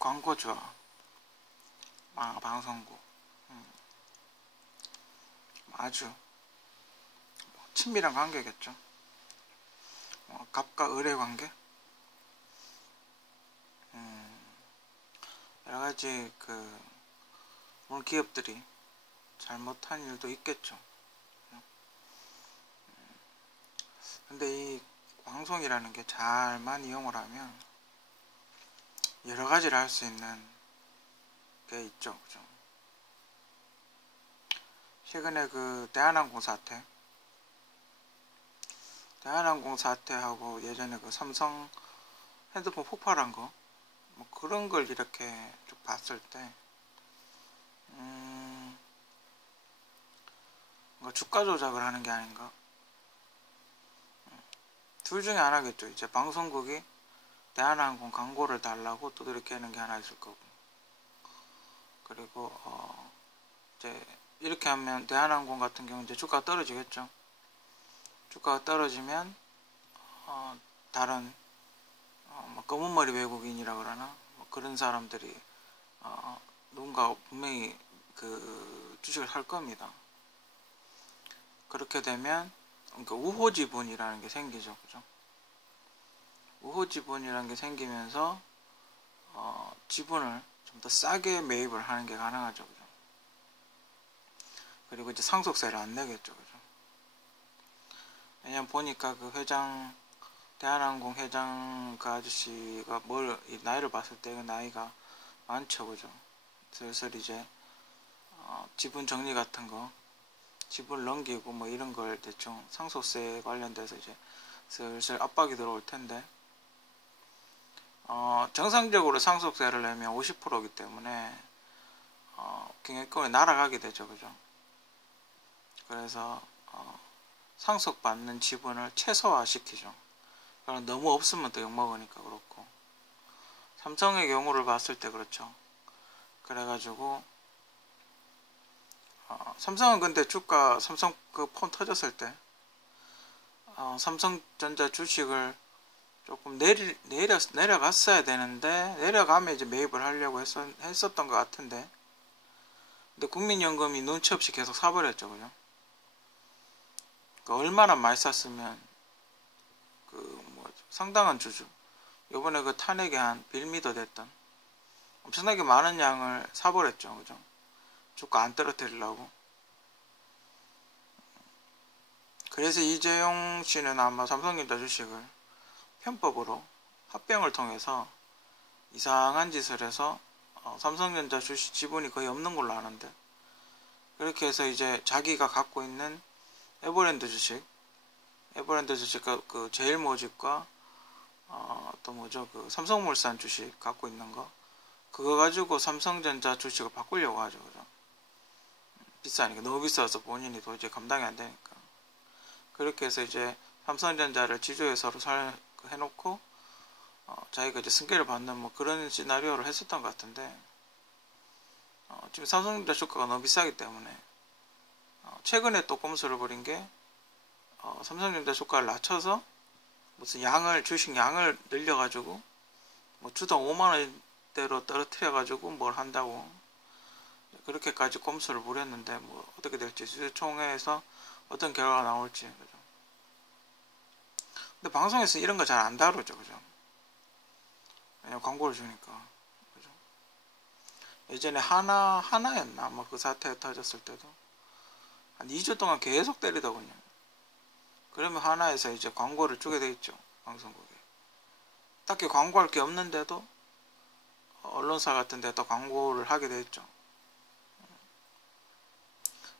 광고주와 방송국 아주 친밀한 관계겠죠. 갑과 을의 관계. 여러가지 물론 기업들이 잘못한 일도 있겠죠. 근데 이 방송이라는 게 잘만 이용을 하면 여러가지를 할 수 있는 게 있죠. 그죠? 최근에 대한항공 사태하고 예전에 삼성 핸드폰 폭발한 거, 뭐 그런 걸 이렇게 쭉 봤을 때, 뭔가 주가 조작을 하는 게 아닌가. 둘 중에 하나겠죠. 이제 방송국이 대한항공 광고를 달라고 두드럽게 하는 게 하나 있을 거고, 그리고 이제 이렇게 하면 대한항공 같은 경우 이제 주가가 떨어지겠죠. 주가가 떨어지면 다른 뭐 검은머리 외국인이라 그러나 뭐 그런 사람들이 누군가 분명히 주식을 살 겁니다. 그렇게 되면 우호지분이라는 게 생기죠. 그죠? 우호지분이라는 게 생기면서 지분을 좀 더 싸게 매입을 하는 게 가능하죠. 그죠? 그리고 이제 상속세를 안 내겠죠. 그죠? 왜냐면 보니까 대한항공 회장 아저씨가 나이를 봤을 때 나이가 많죠. 그죠? 슬슬 이제 지분 정리 같은 거, 지분을 넘기고 뭐 이런 걸 대충 상속세 관련돼서 이제 슬슬 압박이 들어올 텐데, 정상적으로 상속세를 내면 50%이기 때문에 경영권이 날아가게 되죠. 그죠? 그래서 상속받는 지분을 최소화시키죠. 그럼 너무 없으면 또 욕먹으니까 그렇고, 삼성의 경우를 봤을 때 그렇죠. 그래가지고 삼성은 근데 삼성 폰 터졌을 때 삼성전자 주식을 조금 내려갔어야 되는데, 내려가면 이제 매입을 하려고 했었던 것 같은데, 근데 국민연금이 눈치 없이 계속 사버렸죠. 그죠? 얼마나 많이 샀으면 상당한 주주, 요번에 탄핵에 한 빌미도 됐던 엄청나게 많은 양을 사버렸죠. 그죠? 주가 안 떨어뜨리려고. 그래서 이재용 씨는 아마 삼성전자 주식을 편법으로 합병을 통해서 이상한 짓을 해서 삼성전자 주식 지분이 거의 없는 걸로 아는데, 그렇게 해서 이제 자기가 갖고 있는 에버랜드 주식 제일모직과 또 뭐죠, 삼성물산 주식 갖고 있는 거, 그거 가지고 삼성전자 주식을 바꾸려고 하죠. 그죠? 비싸니까, 너무 비싸서 본인이 도저히 감당이 안 되니까. 그렇게 해서 이제 삼성전자를 지주회사로 해놓고 자기가 이제 승계를 받는 뭐 그런 시나리오를 했었던 것 같은데, 지금 삼성전자 주가가 너무 비싸기 때문에 최근에 또 꼼수를 부린 게 삼성전자 주가를 낮춰서 무슨 주식 양을 늘려가지고 뭐 주당 5만원대로 떨어뜨려가지고 뭘 한다고, 그렇게까지 꼼수를 부렸는데 뭐 어떻게 될지, 주주총회에서 어떤 결과가 나올지. 그죠? 근데 방송에서 이런 거 잘 안 다루죠. 그죠? 왜냐면 광고를 주니까. 그죠? 예전에 하나였나 뭐 그 사태가 터졌을 때도 한 2주 동안 계속 때리더군요. 그러면 하나에서 이제 광고를 주게 돼 있죠. 방송국에. 딱히 광고할 게 없는데도 언론사 같은 데또 광고를 하게 돼 있죠.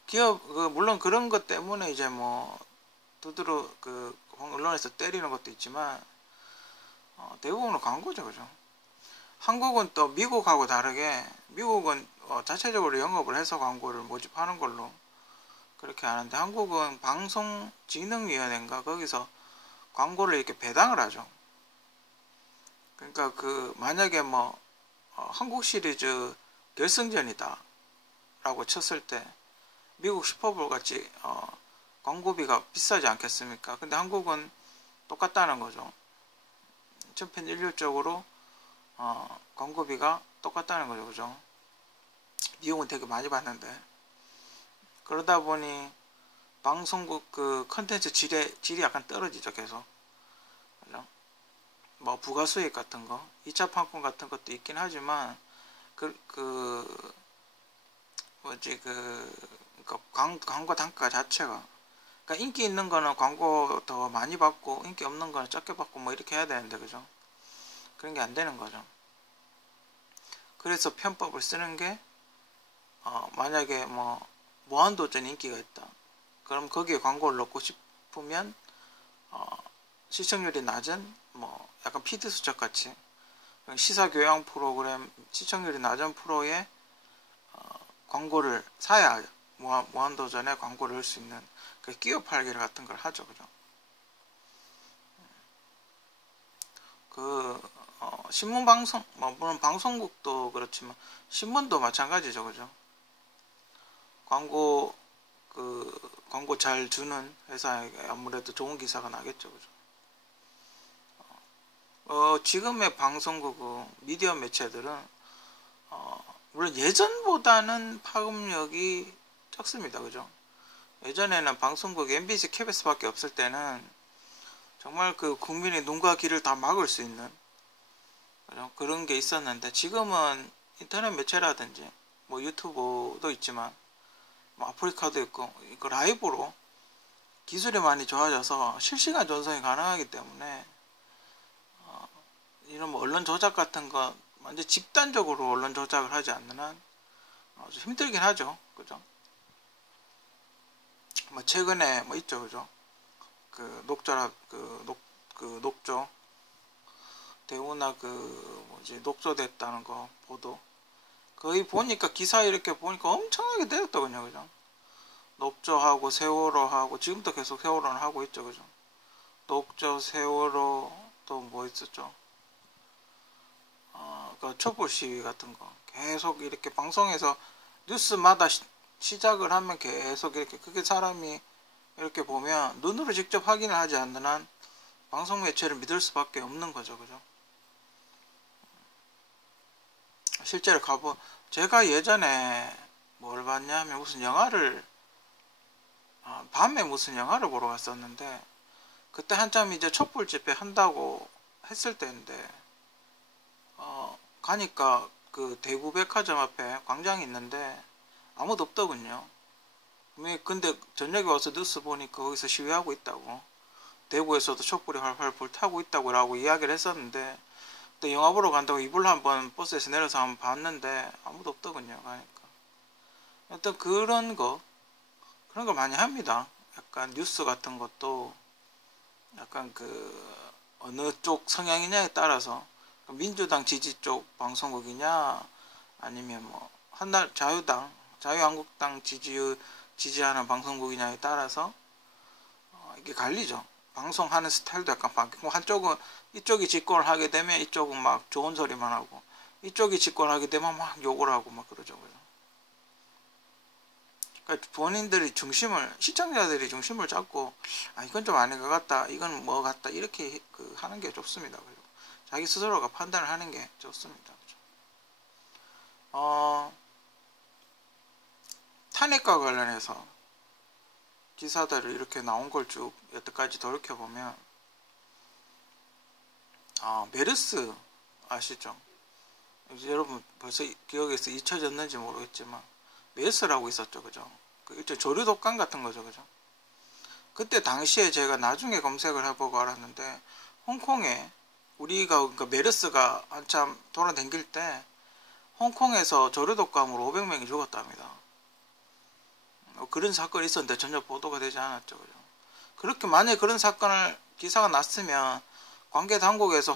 기업 물론 그런 것 때문에 이제 뭐 두드러 언론에서 때리는 것도 있지만 대부분은 광고죠. 그죠? 한국은 또 미국하고 다르게, 미국은 자체적으로 영업을 해서 광고를 모집하는 걸로 그렇게 하는데, 한국은 방송진흥위원회인가 거기서 광고를 이렇게 배당을 하죠. 그러니까 만약에 뭐 한국 시리즈 결승전이다 라고 쳤을 때 미국 슈퍼볼 같이 광고비가 비싸지 않겠습니까? 근데 한국은 똑같다는 거죠. 전편일률적으로 광고비가 똑같다는 거죠. 그죠? 비용은 되게 많이 받는데. 그러다 보니 방송국 그 컨텐츠 질이 약간 떨어지죠. 계속. 그죠? 뭐 부가수익 같은 거, 2차 판권 같은 것도 있긴 하지만 그러니까 광고 단가 자체가, 그러니까 인기 있는 거는 광고 더 많이 받고 인기 없는 거는 적게 받고 뭐 이렇게 해야 되는데, 그죠? 그런 게 안 되는 거죠. 그래서 편법을 쓰는 게, 만약에 뭐 무한도전 인기가 있다, 그럼 거기에 광고를 넣고 싶으면 시청률이 낮은 뭐 약간 피드 수첩 같이 시사 교양 프로그램 시청률이 낮은 프로에 광고를 사야 무한도전에 광고를 넣을 수 있는 그 끼어 팔기 같은 걸 하죠. 그죠? 신문 방송, 뭐 물론 방송국도 그렇지만 신문도 마찬가지죠. 그죠? 광고 잘 주는 회사에게 아무래도 좋은 기사가 나겠죠. 그죠? 지금의 방송국 미디어 매체들은 물론 예전보다는 파급력이 적습니다. 그죠? 예전에는 방송국 MBC, KBS밖에 없을 때는 정말 그 국민의 눈과 귀를 다 막을 수 있는, 그죠? 그런 게 있었는데, 지금은 인터넷 매체라든지 뭐 유튜브도 있지만 뭐 아프리카도 있고, 이거 라이브로 기술이 많이 좋아져서 실시간 전송이 가능하기 때문에 이런 뭐 언론 조작 같은 거 완전 집단적으로 언론 조작을 하지 않는 한 좀 힘들긴 하죠. 그죠? 뭐 최근에 뭐 있죠. 그죠? 녹조 대우나 녹조됐다는 거 보도, 거의 보니까 기사 이렇게 보니까 엄청나게 내렸더군요. 그죠? 녹조하고 세월호하고, 지금도 계속 세월호는 하고 있죠. 그죠? 녹조, 세월호, 또 뭐 있었죠? 그 촛불 시위 같은 거 계속 이렇게 방송에서 뉴스마다 시작을 하면 계속 이렇게, 그게 사람이 이렇게 보면 눈으로 직접 확인을 하지 않는 한 방송 매체를 믿을 수밖에 없는 거죠. 그죠? 실제로 제가 예전에 뭘 봤냐면 무슨 영화를 밤에 무슨 영화를 보러 갔었는데, 그때 한참 이제 촛불 집회 한다고 했을 때인데, 가니까 그 대구 백화점 앞에 광장이 있는데 아무도 없더군요. 근데 저녁에 와서 뉴스 보니까 거기서 시위하고 있다고, 대구에서도 촛불이 활활 불타고 있다고 라고 이야기를 했었는데, 또 영화 보러 간다고 이불 한번 버스에서 내려서 한번 봤는데 아무도 없더군요. 가니까 어떤 그런 거 많이 합니다. 약간 뉴스 같은 것도 약간 어느 쪽 성향이냐에 따라서, 민주당 지지 쪽 방송국이냐 아니면 뭐 자유한국당 지지하는 방송국이냐에 따라서 이게 갈리죠. 방송하는 스타일도 약간 바뀌고, 한쪽은 이쪽이 집권을 하게 되면 이쪽은 막 좋은 소리만 하고, 이쪽이 집권을 하게 되면 막 욕을 하고 막 그러죠. 그러니까 시청자들이 중심을 잡고, 이건 좀 아닌 것 같다, 이건 뭐 같다, 이렇게 하는 게 좋습니다. 그리고 자기 스스로가 판단을 하는 게 좋습니다. 탄핵과 관련해서 기사들을 이렇게 나온 걸 쭉 여태까지 돌이켜보면, 메르스 아시죠? 여러분 벌써 기억에서 잊혀졌는지 모르겠지만 메르스라고 있었죠. 그죠? 일종의 조류 독감 같은 거죠. 그죠? 그때 당시에 제가 나중에 검색을 해보고 알았는데, 홍콩에 그러니까 메르스가 한참 돌아다닐 때 홍콩에서 조류 독감으로 500명이 죽었답니다. 그런 사건이 있었는데 전혀 보도가 되지 않았죠. 그죠? 그렇게 만약에 그런 기사가 났으면 관계 당국에서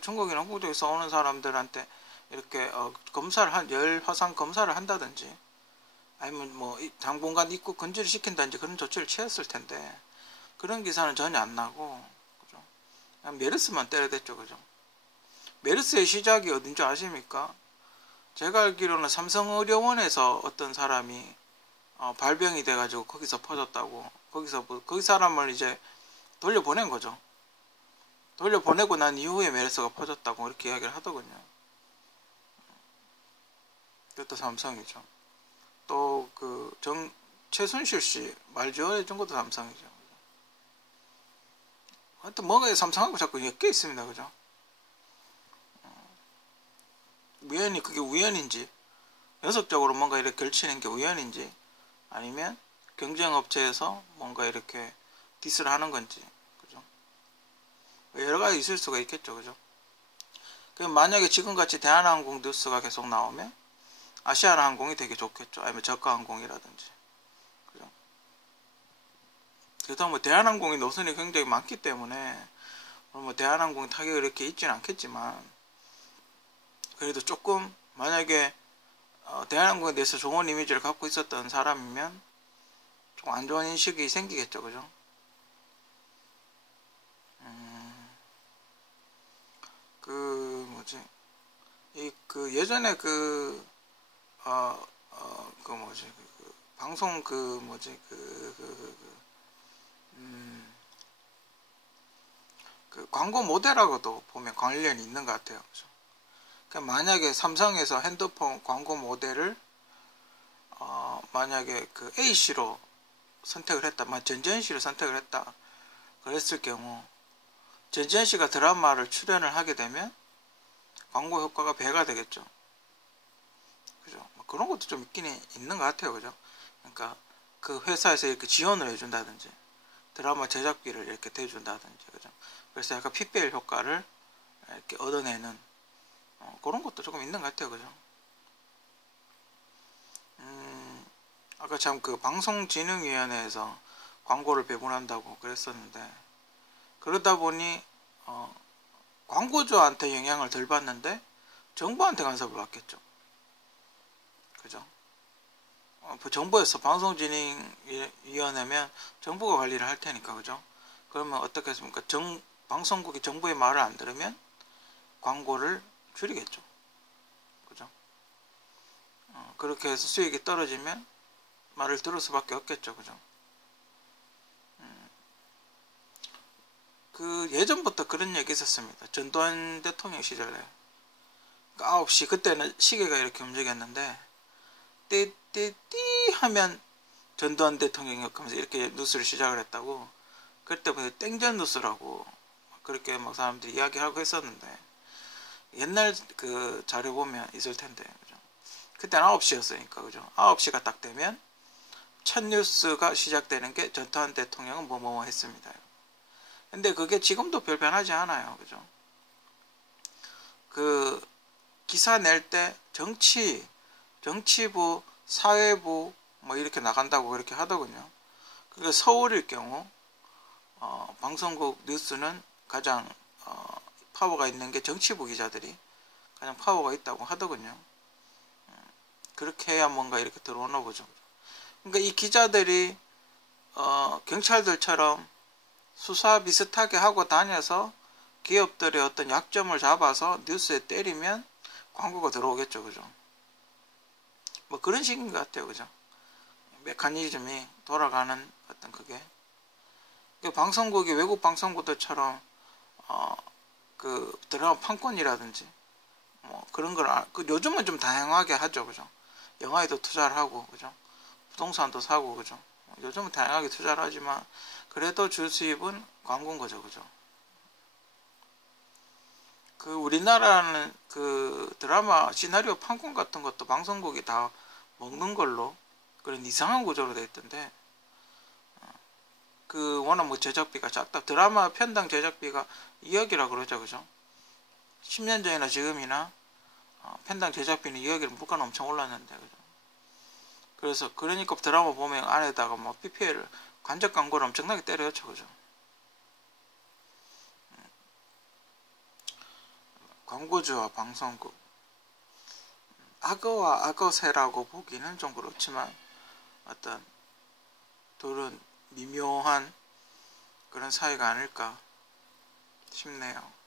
중국이나 홍콩 쪽에서 오는 사람들한테 이렇게 열 화상 검사를 한다든지, 아니면 뭐 당분간 입국 금지를 시킨다든지 그런 조치를 취했을 텐데, 그런 기사는 전혀 안 나고, 그죠? 그냥 메르스만 때려댔죠. 그죠? 메르스의 시작이 어딘 줄 아십니까? 제가 알기로는 삼성의료원에서 어떤 사람이 발병이 돼가지고 거기서 퍼졌다고, 거기 사람을 이제 돌려보낸 거죠. 돌려보내고 난 이후에 메르스가 퍼졌다고 이렇게 이야기를 하더군요. 그것도 삼성이죠. 또 그 최순실 씨 말 지원해준 것도 삼성이죠. 하여튼 뭔가 삼성하고 자꾸 엮여 있습니다. 그죠? 우연히 그게 우연인지 연속적으로 뭔가 이렇게 걸치는 게 우연인지 아니면 경쟁업체에서 뭔가 이렇게 디스를 하는 건지, 그죠? 여러 가지 있을 수가 있겠죠. 그죠? 그럼 만약에 지금같이 대한항공 뉴스가 계속 나오면 아시아나항공이 되게 좋겠죠. 아니면 저가항공이라든지. 그죠? 그래도 뭐 대한항공이 노선이 굉장히 많기 때문에 뭐 대한항공 타격이 이렇게 있지는 않겠지만, 그래도 조금 만약에 대한항공에 대해서 좋은 이미지를 갖고 있었던 사람이면 좀 안 좋은 인식이 생기겠죠. 그죠? 그 뭐지, 예전에 방송 광고 모델하고도 보면 관련이 있는 것 같아요. 그죠? 그러니까 만약에 삼성에서 핸드폰 광고 모델을 만약에 그 A씨로 선택을 했다, 전지현씨를 선택을 했다 그랬을 경우, 전지현씨가 드라마를 출연을 하게 되면 광고 효과가 배가 되겠죠. 그죠? 그런 것도 좀 있긴 있는 것 같아요. 그죠? 그러니까 그 회사에서 이렇게 지원을 해준다든지 드라마 제작비를 이렇게 대준다든지, 그죠? 그래서 약간 핏배일 효과를 이렇게 얻어내는 그런 것도 조금 있는 것 같아요. 그죠? 아까 참 그 방송진흥위원회에서 광고를 배분한다고 그랬었는데, 그러다 보니 광고주한테 영향을 덜 받는데 정부한테 간섭을 받겠죠. 그죠? 정부에서 방송진흥위원회면 정부가 관리를 할 테니까. 그죠? 그러면 어떻게 했습니까? 방송국이 정부의 말을 안 들으면 광고를 줄이겠죠. 그죠? 그렇게 해서 수익이 떨어지면 말을 들을 수밖에 없겠죠. 그죠? 예전부터 그런 얘기 있었습니다. 전두환 대통령 시절에 9시, 그때는 시계가 이렇게 움직였는데 띠띠띠 하면 전두환 대통령이 하면서 이렇게 뉴스를 시작을 했다고. 그때부터 땡전 뉴스라고 그렇게 막 사람들이 이야기하고 했었는데, 옛날 그 자료 보면 있을 텐데. 그죠? 그때는 9시였으니까. 그죠? 9시가 딱 되면 첫 뉴스가 시작되는 게 전두환 대통령은 뭐뭐 했습니다. 근데 그게 지금도 별 변하지 않아요. 그죠? 그 기사 낼 때 정치부, 사회부 뭐 이렇게 나간다고 그렇게 하더군요. 그러니까 서울일 경우 방송국 뉴스는 가장 파워가 있는 게 정치부 기자들이 가장 파워가 있다고 하더군요. 그렇게 해야 뭔가 이렇게 들어오나 보죠. 그러니까 이 기자들이 경찰들처럼 수사 비슷하게 하고 다녀서 기업들의 어떤 약점을 잡아서 뉴스에 때리면 광고가 들어오겠죠. 그죠? 뭐 그런 식인 것 같아요. 그죠? 메커니즘이 돌아가는 어떤 그게. 방송국이 외국 방송국들처럼 그 드라마 판권이라든지 뭐 그런 걸 요즘은 좀 다양하게 하죠. 그죠? 영화에도 투자를 하고, 그죠? 부동산도 사고, 그죠? 요즘은 다양하게 투자를 하지만 그래도 주 수입은 광고인 거죠. 그죠? 우리나라는 그 드라마 시나리오 판권 같은 것도 방송국이 다 먹는 걸로 그런 이상한 구조로 돼 있던데, 워낙 뭐 제작비가 작다. 드라마 편당 제작비가 2억이라 그러죠. 그죠? 10년 전이나 지금이나 편당 제작비는 2억이면 물가는 엄청 올랐는데. 그죠? 그래서 그러니까 드라마 보면 안에다가 뭐 PPL을 간접 광고를 엄청나게 때려였죠. 그죠? 광고주와 방송국, 악어와 악어새라고 보기는 좀 그렇지만 어떤 둘은 미묘한 그런 사이가 아닐까 싶네요.